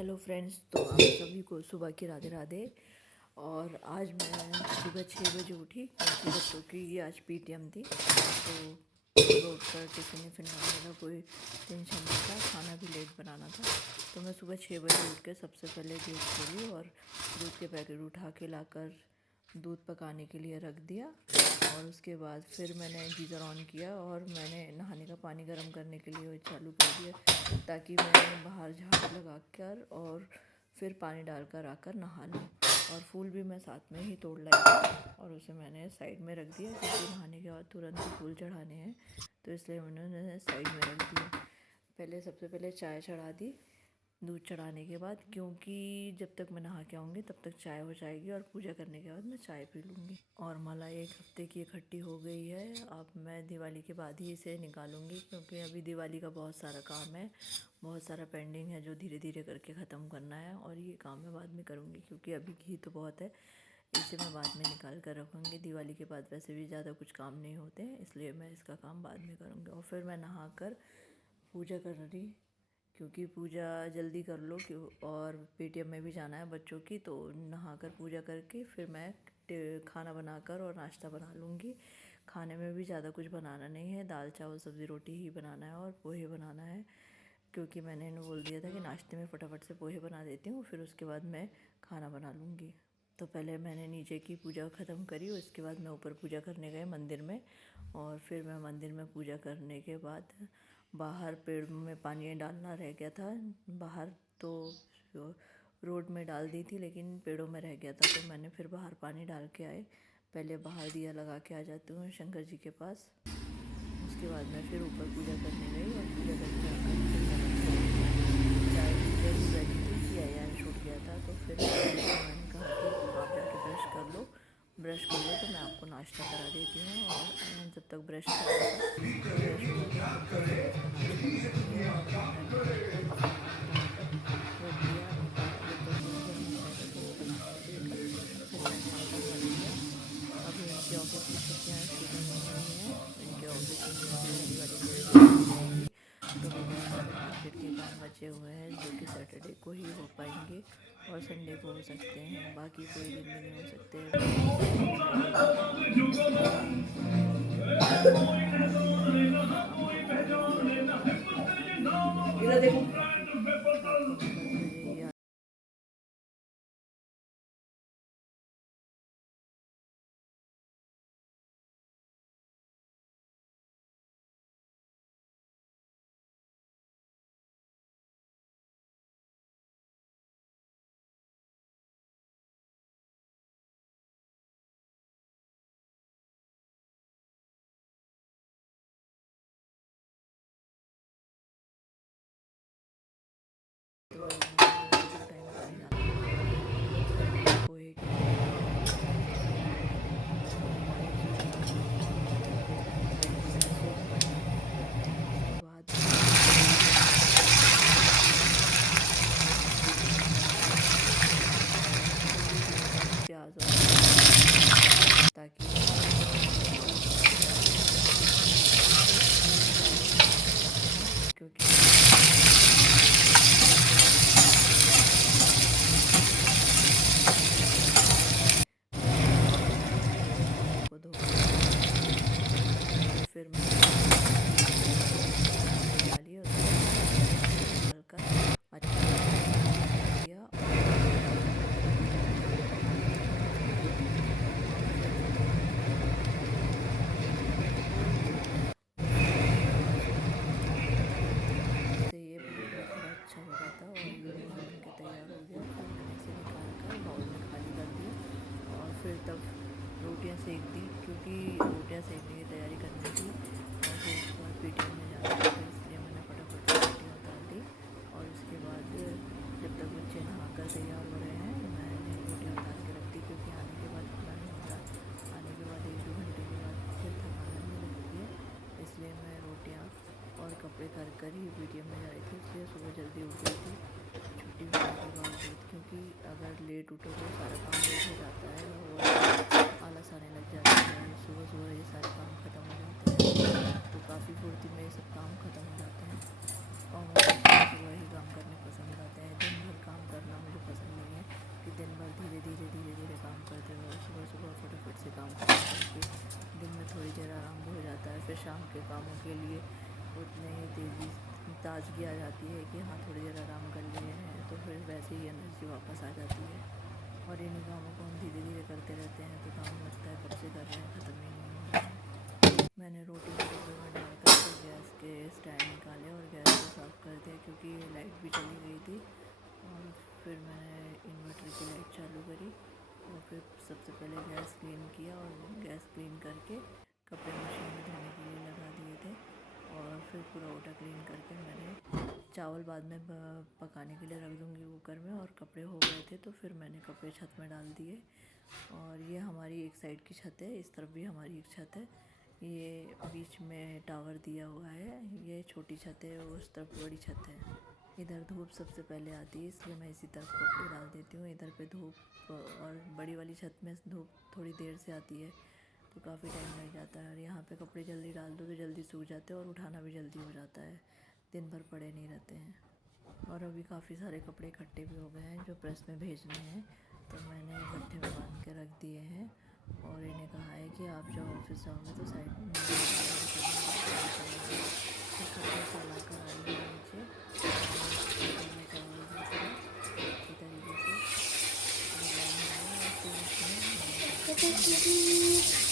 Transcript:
Hello friends, तो आप सभी को सुबह की राधे राधे। और आज मैं सुबह 6 बजे उठी क्योंकि बच्चों की आज पीटीएम थी। तो सुबह उठकर किसी ने फिर मेरा कोई टेंशन नहीं था, खाना भी लेट बनाना था। तो मैं सुबह 6 बजे उठ के सबसे पहले गेट खोली और दूध के पैकेट उठा के लाकर दूध पकाने के लिए रख दिया। और उसके बाद फिर मैंने गीज़र ऑन किया और मैंने नहाने का पानी गर्म करने के लिए चालू कर दिया, ताकि मैं बाहर झाड़ू लगा कर और फिर पानी डालकर आकर नहा लूँ। और फूल भी मैं साथ में ही तोड़ लाई थी और उसे मैंने साइड में रख दिया, क्योंकि नहाने के बाद तुरंत ही फूल चढ़ाने हैं, तो इसलिए मैंने उन्हें साइड में रख दिया। सबसे पहले चाय चढ़ा दी दूध चढ़ाने के बाद, क्योंकि जब तक मैं नहा के आऊँगी तब तक चाय हो जाएगी और पूजा करने के बाद मैं चाय पी लूँगी। और मलाई 1 हफ्ते की इकट्ठी हो गई है। अब मैं दिवाली के बाद ही इसे निकालूँगी, क्योंकि अभी दिवाली का बहुत सारा काम है, बहुत सारा पेंडिंग है जो धीरे धीरे करके ख़त्म करना है। और ये काम मैं बाद में करूँगी, क्योंकि अभी घी तो बहुत है, इसे मैं बाद में निकाल कर रखूँगी। दिवाली के बाद वैसे भी ज़्यादा कुछ काम नहीं होते हैं, इसलिए मैं इसका काम बाद में करूँगी। और फिर मैं नहा कर पूजा कर रही, क्योंकि पूजा जल्दी कर लो क्यों, और पेटीएम में भी जाना है बच्चों की, तो नहाकर पूजा करके फिर मैं खाना बनाकर और नाश्ता बना लूँगी। खाने में भी ज़्यादा कुछ बनाना नहीं है, दाल चावल सब्ज़ी रोटी ही बनाना है और पोहे बनाना है, क्योंकि मैंने इन्हें बोल दिया था कि नाश्ते में फटाफट से पोहे बना देती हूँ, फिर उसके बाद मैं खाना बना लूँगी। तो पहले मैंने नीचे की पूजा ख़त्म करी, उसके बाद मैं ऊपर पूजा करने गए मंदिर में। और फिर मैं मंदिर में पूजा करने के बाद बाहर पेड़ में पानी डालना रह गया था। बाहर तो रोड में डाल दी थी, लेकिन पेड़ों में रह गया था, तो मैंने फिर बाहर पानी डाल के आए। पहले बाहर दिया लगा के आ जाती हूँ शंकर जी के पास। उसके बाद मैं फिर ऊपर पूजा करने गई और पूजा करके आकर फिर मैंने चाय जब बैठी थी कि आयरन छूट गया था, तो फिर मैंने कहा कि आप जाके ब्रश कर लो तो मैं आपको नाश्ता करा देती हूँ। और आयरन जब तक ब्रश कर रहा था, फ्रेश हो रहा था, तब तक मैंने इसका नाश्ता बना दिया और मैंने निकाल कर खाना निकाल कर रख दिया। जब तक दूध गर्म हो रहा था तो उसको नाश्ता देकर फिर मैंने नाश्ता खा लिया। अभी इनके ऑफिस की छुट्टियाँ शुरू नहीं हुई हैं, इनके ऑफिस में दिवाली के बाद हो जाएंगी। तो अभी बहुत सारे मार्केट के काम बचे हुए हैं, जो कि सैटरडे को ही हो पाएंगे और संडे को हो सकते हैं, बाकी कोई दिन भी नहीं हो सकते। फ्राइडे को है, इसलिए शाम को इधर देखो, रात को मैं 10 बजे ही टाइम पानी डालना पड़ता है। पोहे के बाद प्याज और ताकि क्योंकि को धो फिर मैं डाली और डालकर अच्छा दिया। से ये थोड़ा अच्छा हो रहा था और ये बन के तैयार हो गया। फिर मैंने इसे निकाल कर बाउल में खाली कर दिया और फिर तब रोटियां सेक दी, क्योंकि रोटियां सेकने की तैयारी करनी थी और फिर उसके बाद पेटीएम में जाना था, तो इसलिए मैंने फटाफट से रोटियां उतार दी। और उसके बाद जब तक बच्चे नहा कर तैयार हो रहे हैं, मैंने रोटियां उतार के रख दी, क्योंकि आने के बाद इतना नहीं होता, आने के बाद 1-2 घंटे के बाद फिर थकान लगने लगती है। इसलिए मैं रोटियां और कपड़े कर ही पेटीएम में जा रही थी, इसलिए सुबह जल्दी उठ गई थी छुट्टी होने के बावजूद, क्योंकि अगर लेट उठो तो सारा काम लेट हो जाता है और आलस आने लग जाता है। सुबह सुबह ये सारे काम ख़त्म हो जाते हैं, तो काफ़ी फुर्ती में ये सब काम ख़त्म हो जाते हैं और मुझे सुबह सुबह ही काम करने पसंद आते हैं। दिन भर काम शाम के कामों के लिए उतने ही तेज़ी ताजगी आ जाती है कि हाँ थोड़ी देर आराम कर लिए हैं तो फिर वैसे ही एनर्जी वापस आ जाती है। और इन्हीं कामों को हम धीरे धीरे करते रहते हैं तो काम लगता है कब से कर रहे हैं, ख़त्म ही नहीं हो रहा है। मैंने रोटी को कुकर में डालकर फिर गैस के स्टैंड निकाले और गैस को साफ़ कर दिया क्योंकि लाइट भी चली गई थी। और फिर मैंने इन्वर्टर की लाइट चालू करी और फिर सबसे पहले गैस क्लीन किया और गैस क्लीन करके कपड़े मशीन में धोने के लिए लगा दिए थे। और फिर पूरा ओटा क्लीन करके मैंने चावल बाद में पकाने के लिए रख दूँगी कुकर में, और कपड़े हो गए थे तो फिर मैंने कपड़े छत में डाल दिए। और ये हमारी एक साइड की छत है, इस तरफ भी हमारी एक छत है, ये बीच में टावर दिया हुआ है, ये छोटी छत है, उस तरफ बड़ी छत है। इधर धूप सबसे पहले आती है इसलिए मैं इसी तरफ कपड़े डाल देती हूँ। इधर पे धूप, और बड़ी वाली छत में धूप थोड़ी देर से आती है तो काफ़ी टाइम लग जाता है। और यहाँ पे कपड़े जल्दी डाल दो तो जल्दी सूख जाते हैं और उठाना भी जल्दी हो जाता है, दिन भर पड़े नहीं रहते हैं। और अभी काफ़ी सारे कपड़े इकट्ठे भी हो गए हैं जो प्रेस में भेजने हैं, तो मैंने गट्ठे में बांध के रख दिए हैं। और इन्हें कहा है कि आप जब ऑफिस जाओगे तो साइड में फिर कपड़े फैला कर आएंगे नीचे, चावल अच्छी तरीके से लगाएंगे और फिर उसमें